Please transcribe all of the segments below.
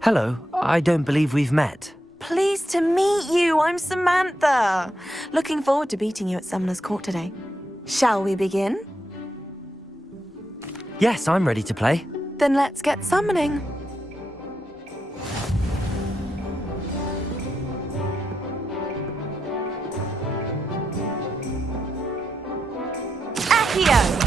Hello, I don't believe we've met. Pleased to meet you, I'm Samantha. Looking forward to beating you at Summoner's Court today. Shall we begin? Yes, I'm ready to play. Then let's get summoning. Accio!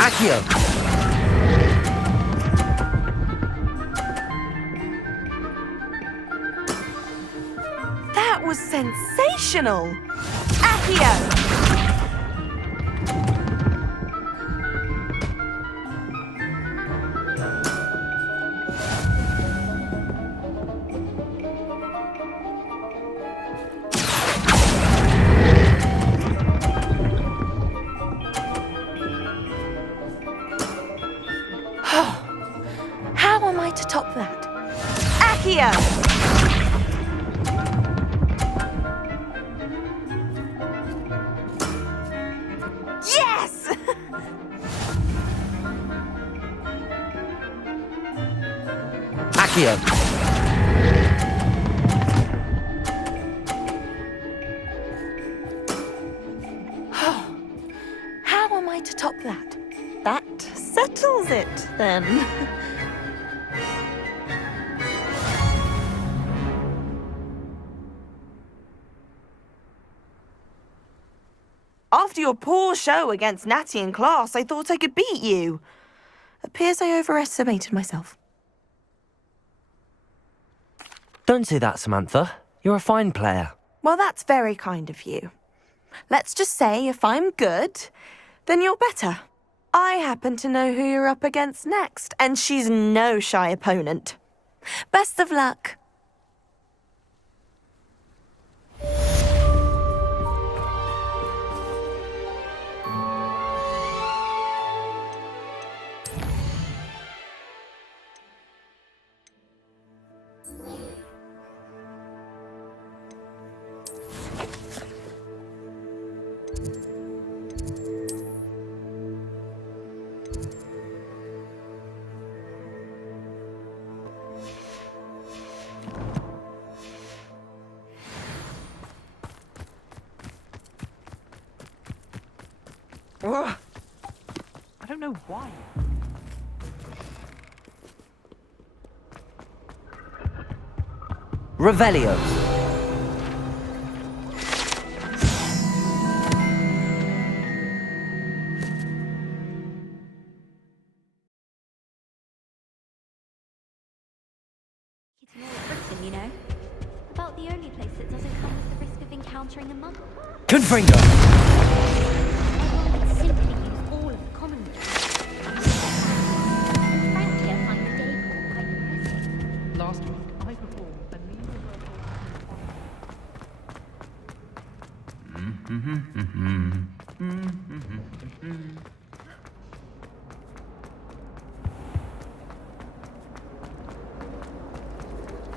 Accio! That was sensational! Accio! How am I to top that? Accio! Yes! Accio! How am I to top that? That settles it, then. After your poor show against Natty in class, I thought I could beat you. Appears I overestimated myself. Don't say that, Samantha. You're a fine player. Well, that's very kind of you. Let's just say if I'm good, then you're better. I happen to know who you're up against next, and she's no shy opponent. Best of luck. Ugh. I don't know why. Revelio. Britain, you know? About the only place that doesn't come with the risk of encountering a muggle. Confringo! Everyone would simply use all of the common rooms. And frankly, I find the decor quite depressing. Last week, I performed a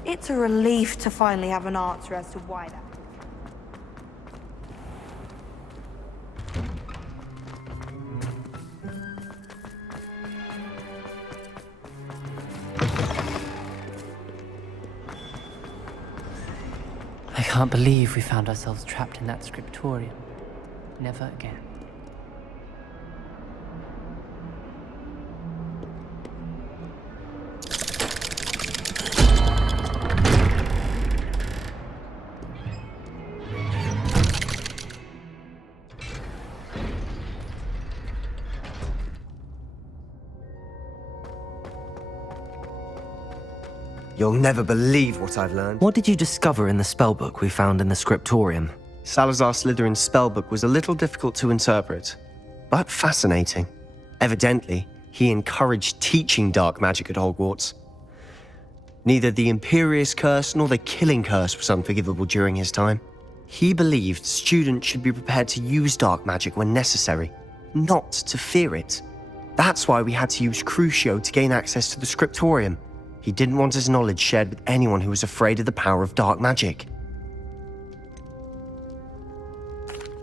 It's a relief to finally have an answer as to why that. can't believe we found ourselves trapped in that scriptorium. Never again. You'll never believe what I've learned. What did you discover in the spellbook we found in the scriptorium? Salazar Slytherin's spellbook was a little difficult to interpret, but fascinating. Evidently, he encouraged teaching dark magic at Hogwarts. Neither the Imperious Curse nor the Killing Curse was unforgivable during his time. He believed students should be prepared to use dark magic when necessary, not to fear it. That's why we had to use Crucio to gain access to the scriptorium. He didn't want his knowledge shared with anyone who was afraid of the power of dark magic.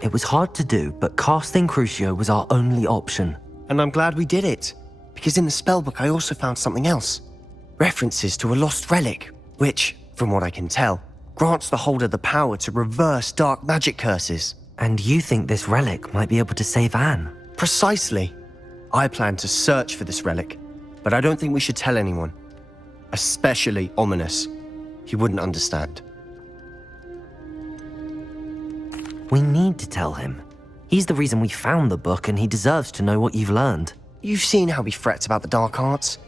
It was hard to do, but casting Crucio was our only option. And I'm glad we did it, because in the spellbook I also found something else. References to a lost relic, which, from what I can tell, grants the holder the power to reverse dark magic curses. And you think this relic might be able to save Anne? Precisely. I plan to search for this relic, but I don't think we should tell anyone. Especially Ominous. He wouldn't understand. We need to tell him. He's the reason we found the book, and he deserves to know what you've learned. You've seen how he frets about the dark arts.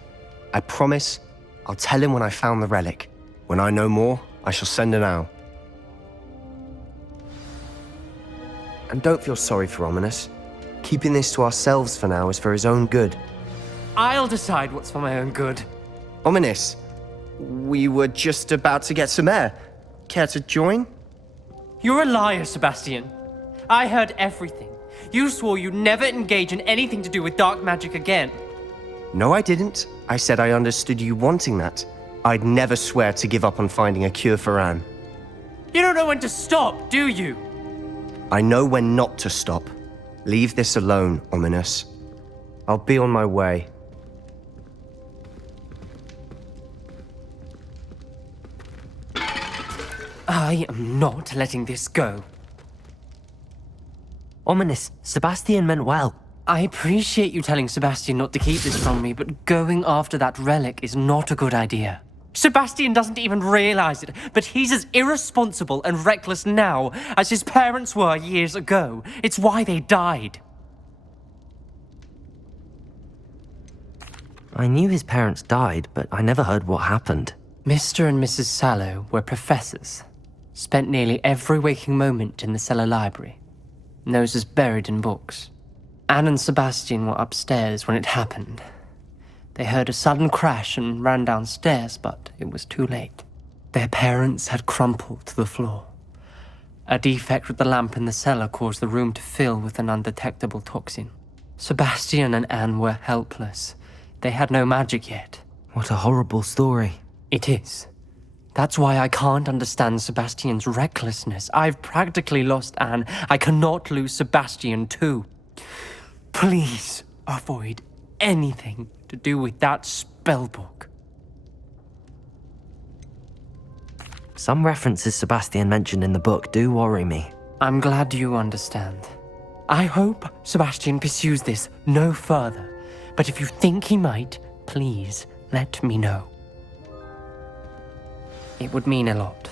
I promise I'll tell him when I found the relic. When I know more, I shall send an owl. And don't feel sorry for Ominous. Keeping this to ourselves for now is for his own good. I'll decide what's for my own good. Ominous, we were just about to get some air. Care to join? You're a liar, Sebastian. I heard everything. You swore you'd never engage in anything to do with dark magic again. No, I didn't. I said I understood you wanting that. I'd never swear to give up on finding a cure for Anne. You don't know when to stop, do you? I know when not to stop. Leave this alone, Ominous. I'll be on my way. I am not letting this go. Ominous, Sebastian meant well. I appreciate you telling Sebastian not to keep this from me, but going after that relic is not a good idea. Sebastian doesn't even realize it, but he's as irresponsible and reckless now as his parents were years ago. It's why they died. I knew his parents died, but I never heard what happened. Mr. and Mrs. Sallow were professors. Spent nearly every waking moment in the cellar library. Noses buried in books. Anne and Sebastian were upstairs when it happened. They heard a sudden crash and ran downstairs, but it was too late. Their parents had crumpled to the floor. A defect with the lamp in the cellar caused the room to fill with an undetectable toxin. Sebastian and Anne were helpless. They had no magic yet. What a horrible story. It is. That's why I can't understand Sebastian's recklessness. I've practically lost Anne. I cannot lose Sebastian too. Please avoid anything to do with that spellbook. Some references Sebastian mentioned in the book do worry me. I'm glad you understand. I hope Sebastian pursues this no further. But if you think he might, please let me know. It would mean a lot.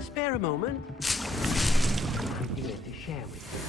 Spare a moment. I'm here to share with you.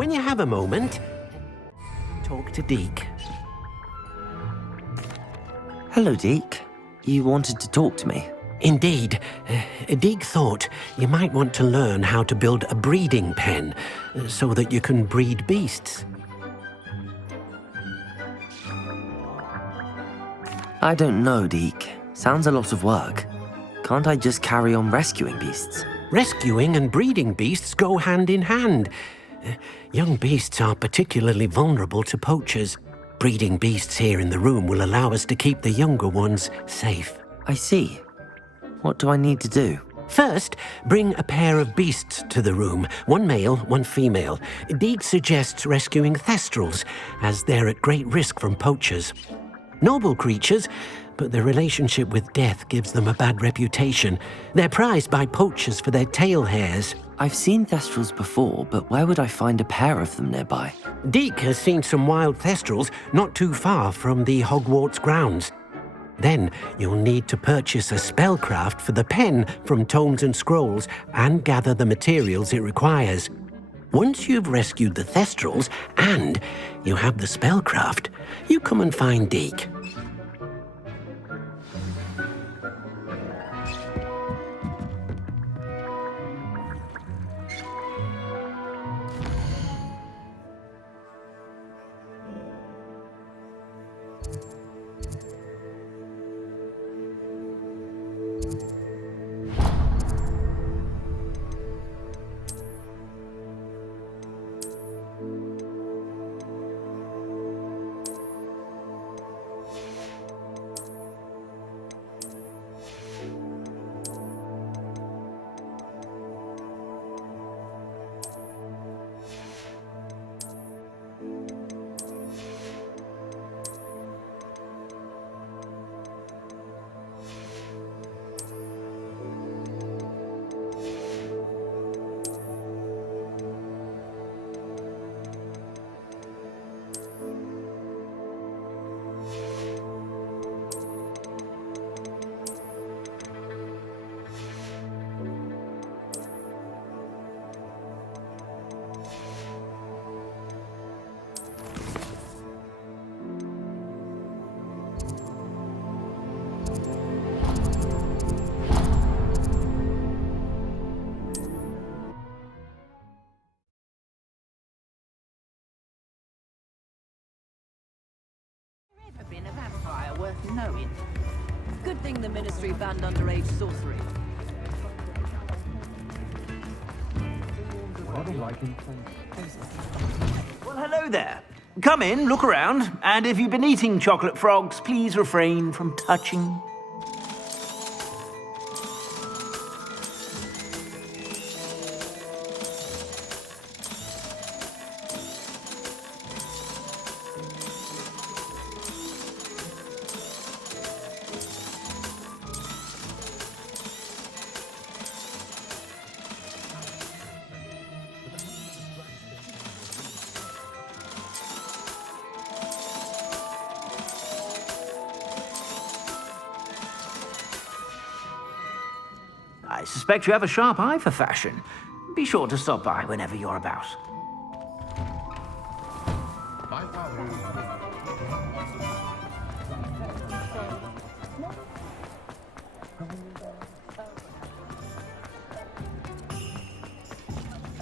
When you have a moment, talk to Deke. Hello, Deke. You wanted to talk to me? Indeed. Deke thought you might want to learn how to build a breeding pen so that you can breed beasts. I don't know, Deke. Sounds a lot of work. Can't I just carry on rescuing beasts? Rescuing and breeding beasts go hand in hand. Young beasts are particularly vulnerable to poachers. Breeding beasts here in the room will allow us to keep the younger ones safe. I see. What do I need to do? First, bring a pair of beasts to the room. One male, one female. Deke suggests rescuing thestrals, as they're at great risk from poachers. Noble creatures, but their relationship with death gives them a bad reputation. They're prized by poachers for their tail hairs. I've seen thestrals before, but where would I find a pair of them nearby? Deke has seen some wild thestrals not too far from the Hogwarts grounds. Then you'll need to purchase a spellcraft for the pen from Tomes and Scrolls and gather the materials it requires. Once you've rescued the thestrals and you have the spellcraft, you come and find Deke. worth knowing. Good thing the Ministry banned underage sorcery. Well, hello there. Come in, look around, and if you've been eating chocolate frogs, please refrain from touching. I suspect you have a sharp eye for fashion. Be sure to stop by whenever you're about.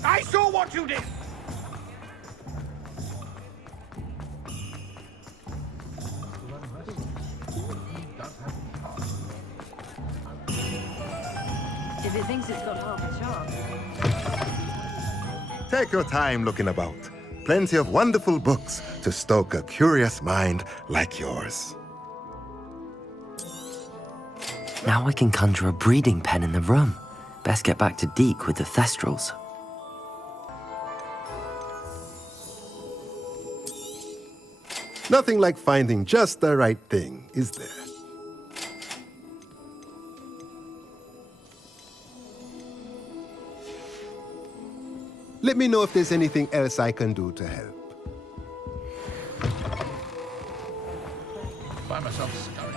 I saw what you did! If he thinks it's got half a chance. Take your time looking about. Plenty of wonderful books to stoke a curious mind like yours. Now I can conjure a breeding pen in the room. Best get back to Deke with the Thestrals. Nothing like finding just the right thing, is there? Let me know if there's anything else I can do to help. Find myself scurrying.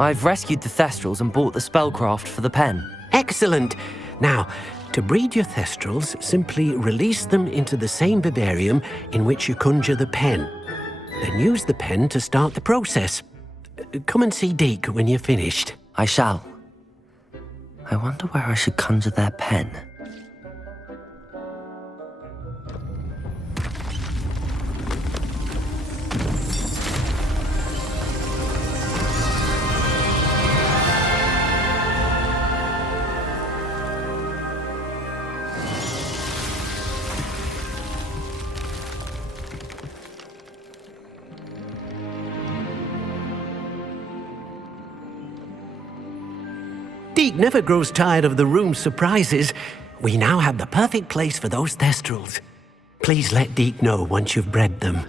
I've rescued the Thestrals and bought the spellcraft for the pen. Excellent. Now, to breed your Thestrals, simply release them into the same vivarium in which you conjure the pen. Then use the pen to start the process. Come and see Deke when you're finished. I shall. I wonder where I should conjure their pen. Deek never grows tired of the room's surprises. We now have the perfect place for those thestrals. Please let Deek know once you've bred them.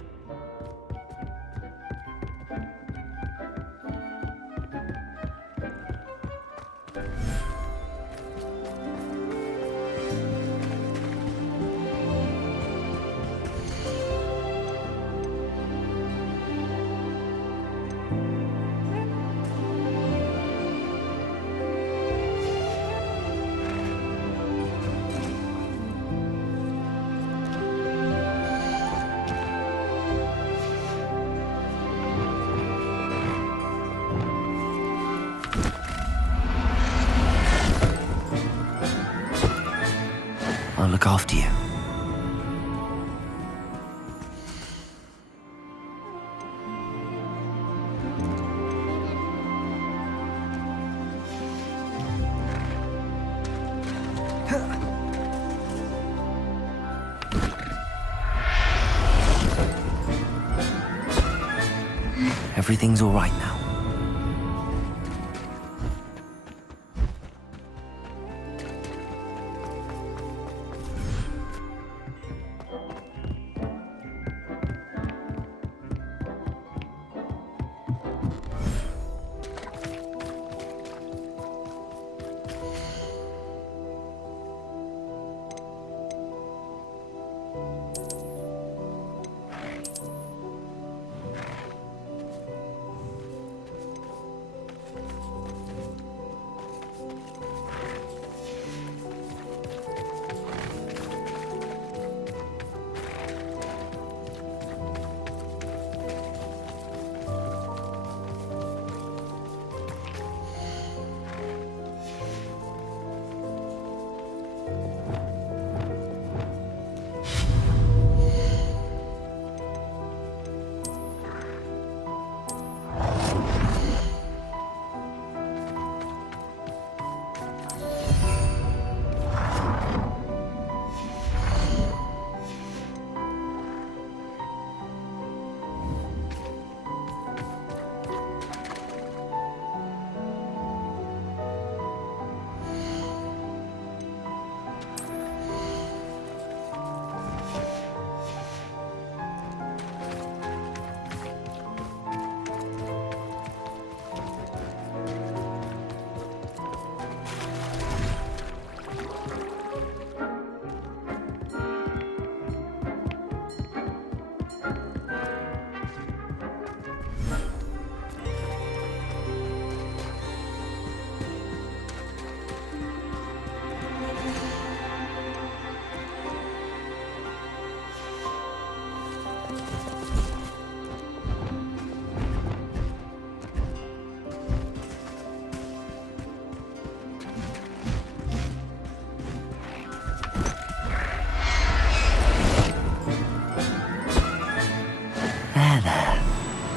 I'll look after you. Everything's all right now.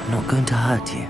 Not going to hurt you.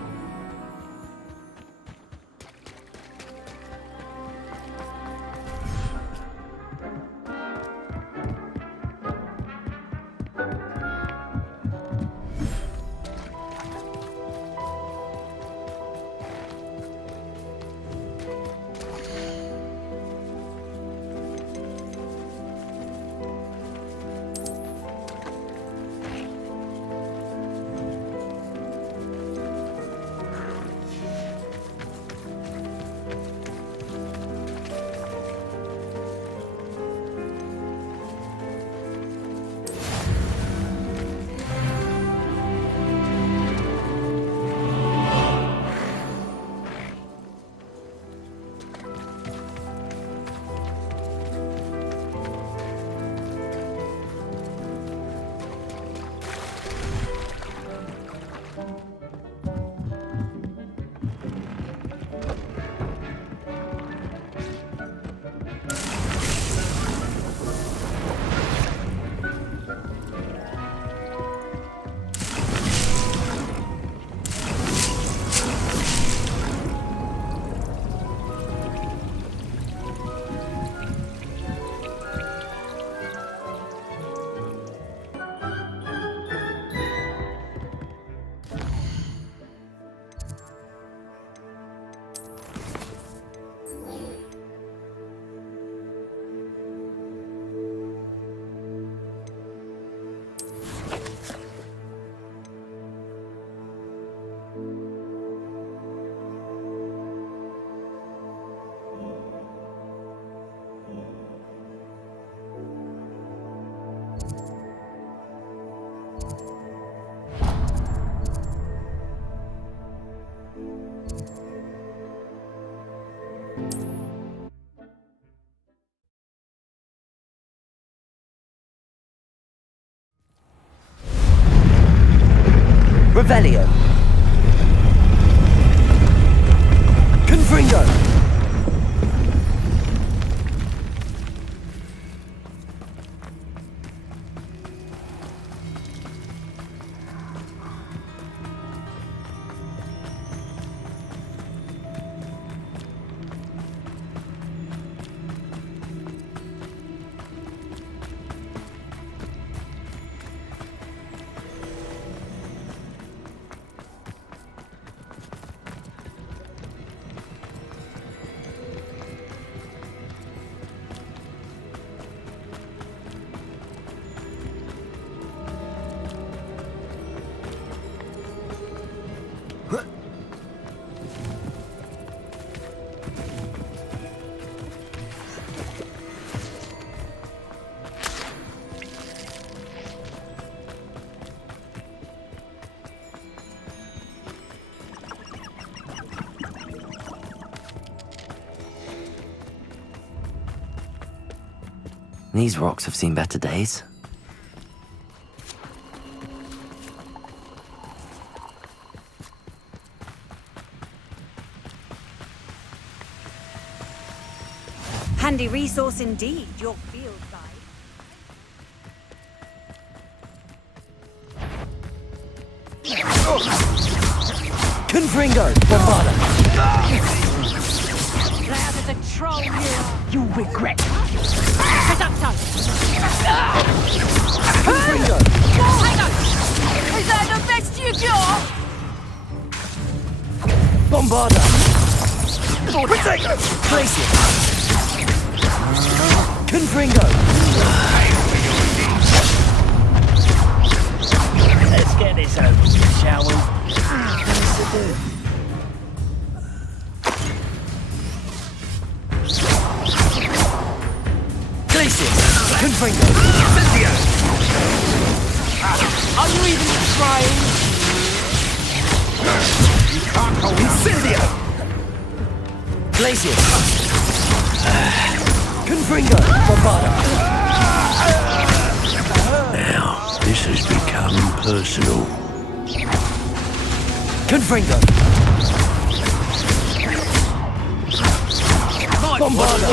Revelio. Confringo. These rocks have seen better days. Handy resource indeed, your field guide. Confringo. Bombarda. Loud as a troll here. You regret. Reducto. Confringo. Hang on. Is that the best you got? Bombarda. Protego. Glacier. Confringo. Let's get this over with, shall we? Glacier. Confringo. Are you even trying? You can't hold Incendio! Glacier. Confringo. Bombarda. Now, this has become personal. Confringo. Bombarda.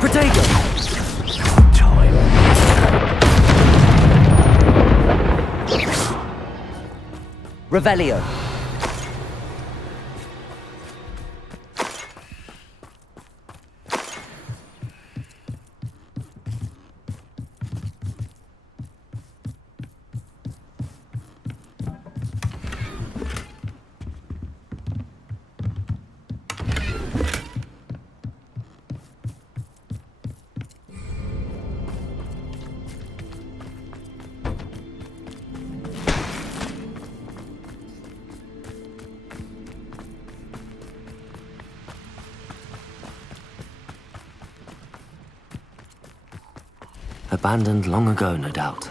Protego. Time. Revelio. Abandoned long ago, no doubt.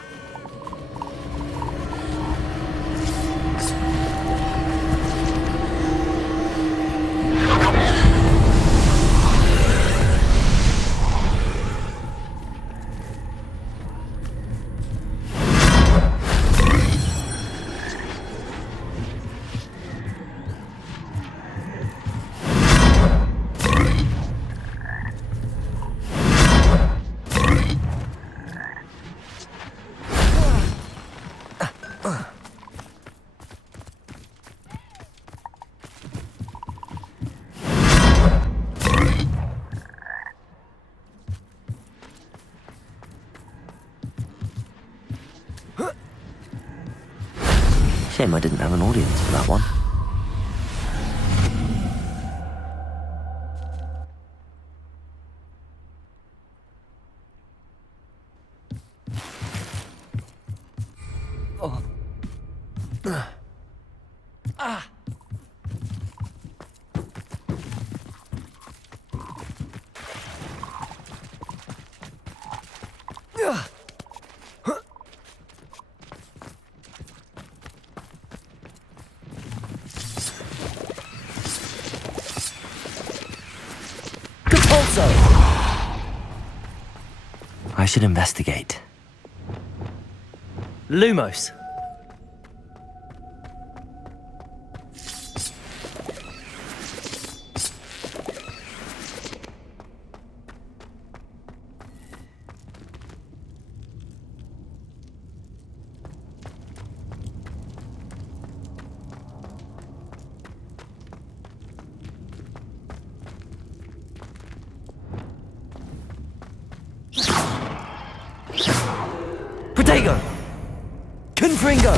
Shame I didn't have an audience for that one. I should investigate. Lumos! Protego! Confringo!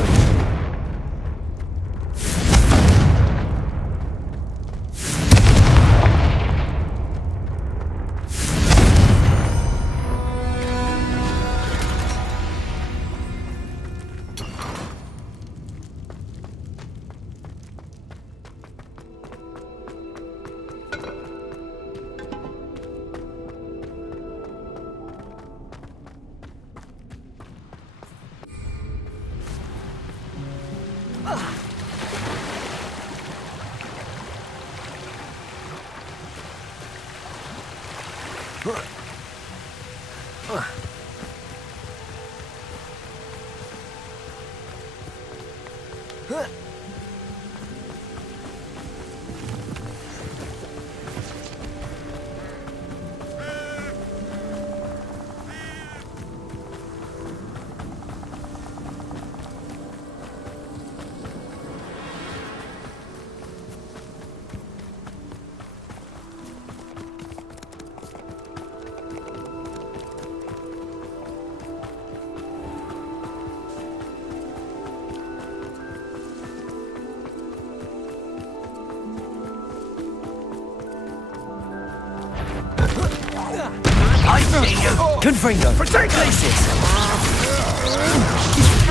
Confringo! Protect Glacius!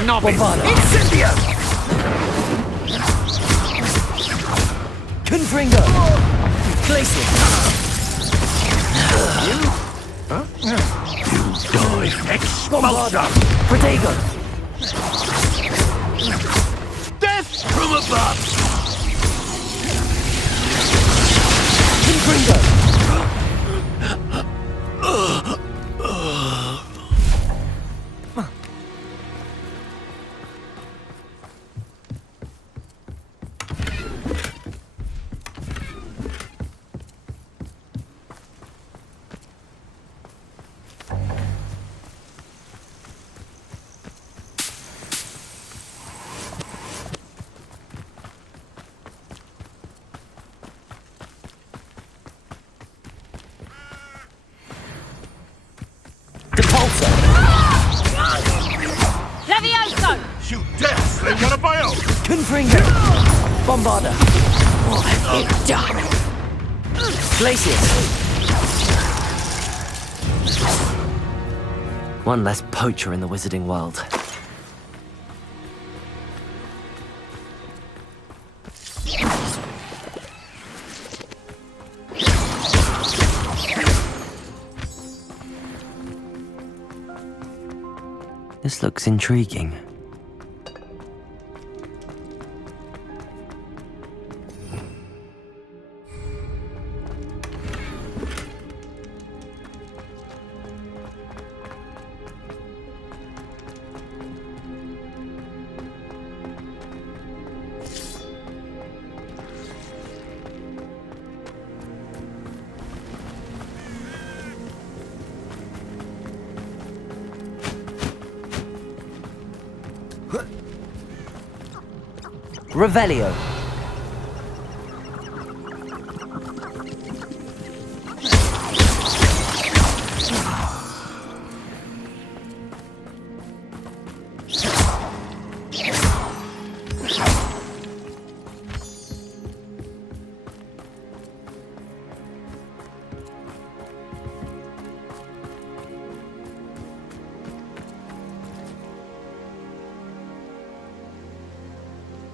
Bombada! Incendio! Confringo! Glacius! You die. Expulsor! Protego! Death from above! Confringo! Levioso! Shoot death! They've got a bio! Confringo! Bombarda! What have you done? Glacius! One less poacher in the wizarding world. This looks intriguing. Revelio.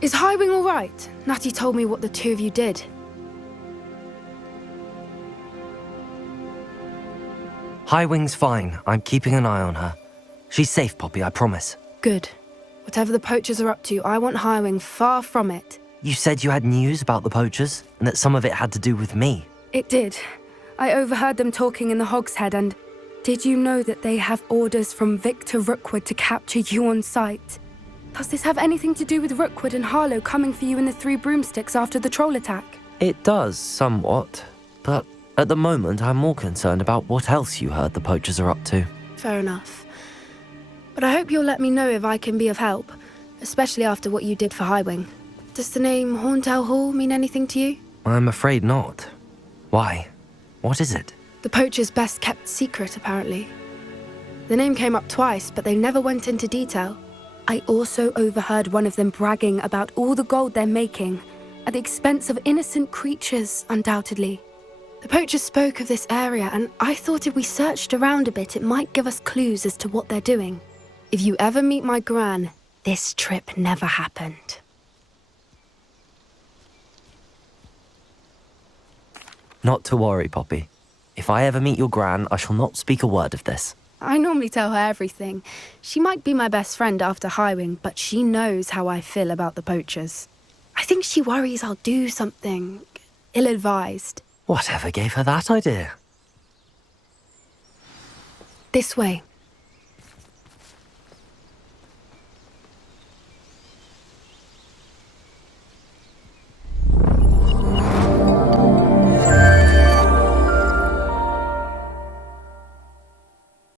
Is Highwing all right? Natty told me what the two of you did. Highwing's fine. I'm keeping an eye on her. She's safe, Poppy, I promise. Good. Whatever the poachers are up to, I want Highwing far from it. You said you had news about the poachers, and that some of it had to do with me. It did. I overheard them talking in the Hogshead and... Did you know that they have orders from Victor Rookwood to capture you on sight? Does this have anything to do with Rookwood and Harlow coming for you in the 3 broomsticks after the troll attack? It does, somewhat. But at the moment, I'm more concerned about what else you heard the poachers are up to. Fair enough. But I hope you'll let me know if I can be of help, especially after what you did for Highwing. Does the name Horntail Hall mean anything to you? I'm afraid not. Why? What is it? The poacher's best kept secret, apparently. The name came up twice, but they never went into detail. I also overheard one of them bragging about all the gold they're making, at the expense of innocent creatures, undoubtedly. The poacher spoke of this area, and I thought if we searched around a bit, it might give us clues as to what they're doing. If you ever meet my gran, this trip never happened. Not to worry, Poppy. If I ever meet your gran, I shall not speak a word of this. I normally tell her everything. She might be my best friend after Highwing, but she knows how I feel about the poachers. I think she worries I'll do something ill-advised. Whatever gave her that idea? This way.